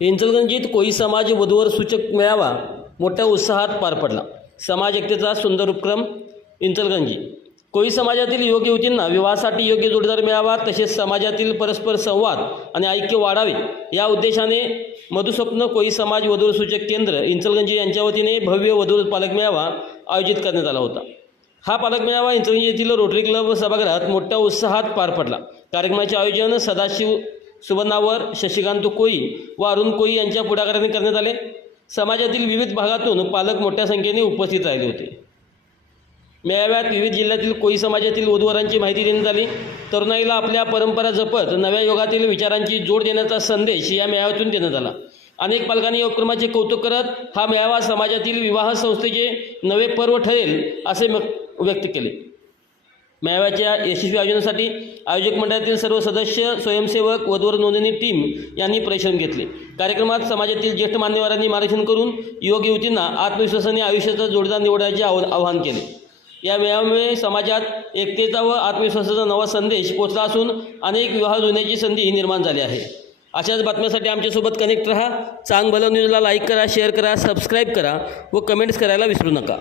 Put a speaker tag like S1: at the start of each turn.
S1: इंचलगंजीत कोळी समाज वधूवर सूचक मेळावा मोठ्या उत्साहात पार पडला. समाज एकतेचा सुंदर उपक्रम इंचलगंजी कोळी समाजातील युवक युवतींना विवाहासाठी योग्य जोडीदार मिळावा तसेच समाजातील परस्पर संवाद आणि ऐक्य वाढावे या उद्देशाने मधुस्वप्न कोळी समाज वधूर सूचक केंद्र इंचलगंजी यांच्या वतीने भव्य वधूर पालक मेळावा आयोजित करण्यात आला होता. हा पालक मेळावा इंचलगंजी येथील रोटरी क्लब सभागृहात मोठ्या उत्साहात पार पडला. कार्यक्रमाचे आयोजन सदाशिव सुवर्णावर शशिकांत कोई व अरुण कोई यांच्या पुढाकाराने करण्यात आले. समाजातील विविध भागातून पालक मोठ्या संख्येने उपस्थित राहिले होते. मेळाव्यात विविध जिल्ह्यातील कोळी समाजातील वधूवरांची माहिती देण्यात आली. तरुणाईला आपल्या परंपरा जपत नव्या युगातील विचारांची जोड देण्याचा संदेश या मेळाव्यातून देण्यात आला. अनेक पालकांनी या उपक्रमाचे कौतुक करत हा मेळावा समाजातील विवाह संस्थेचे नवे पर्व ठरेल असे व्यक्त केले. मेळाव्याच्या यशस्वी आयोजनासाठी आयोजक मंडळातील सर्व सदस्य स्वयंसेवक वधूवर नोंदणी टीम यांनी परिश्रम घेतले. कार्यक्रमात समाजातील ज्येष्ठ मान्यवरांनी मार्गदर्शन करून युवक युवतींना आत्मविश्वासाने आयुष्याचा जोडदार निवडण्याचे आव आवाहन केले. या मेळाव्यामुळे समाजात एकतेचा व आत्मविश्वासाचा नवा संदेश पोचला असून अनेक विवाह जुळण्याची संधी निर्माण झाली आहे. अशाच बातम्यांसाठी आमच्यासोबत कनेक्ट रहा. चांग भलं न्यूजला लाईक करा शेअर करा सबस्क्राईब करा व कमेंट्स करायला विसरू नका.